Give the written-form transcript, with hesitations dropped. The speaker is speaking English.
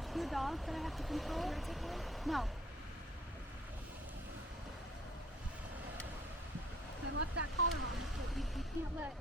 there's two dogs that I have to control. Can I take one? No. I left that collar on, so we can't let